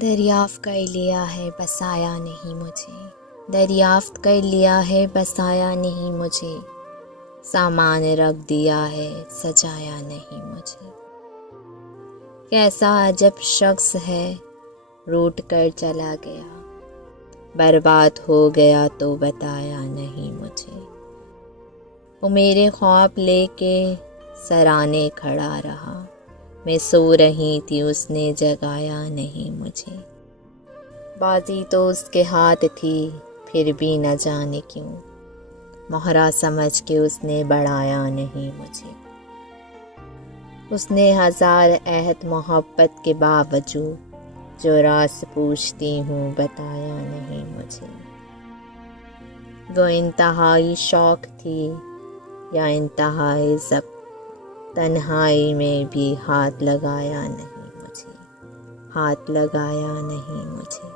دریافت کر لیا ہے بسایا نہیں مجھے، دریافت کر لیا ہے بسایا نہیں مجھے، سامان رکھ دیا ہے سجایا نہیں مجھے۔ کیسا عجب شخص ہے روٹ کر چلا گیا، برباد ہو گیا تو بتایا نہیں مجھے۔ وہ میرے خواب لے کے سرانے کھڑا رہا، میں سو رہی تھی اس نے جگایا نہیں مجھے۔ بازی تو اس کے ہاتھ تھی پھر بھی نہ جانے کیوں، مہرا سمجھ کے اس نے بڑھایا نہیں مجھے۔ اس نے ہزار عہد محبت کے باوجود جو راز پوچھتی ہوں بتایا نہیں مجھے۔ وہ انتہائی شوق تھی یا انتہائی ضبط، تنہائی میں بھی ہاتھ لگایا نہیں مجھے، ہاتھ لگایا نہیں مجھے۔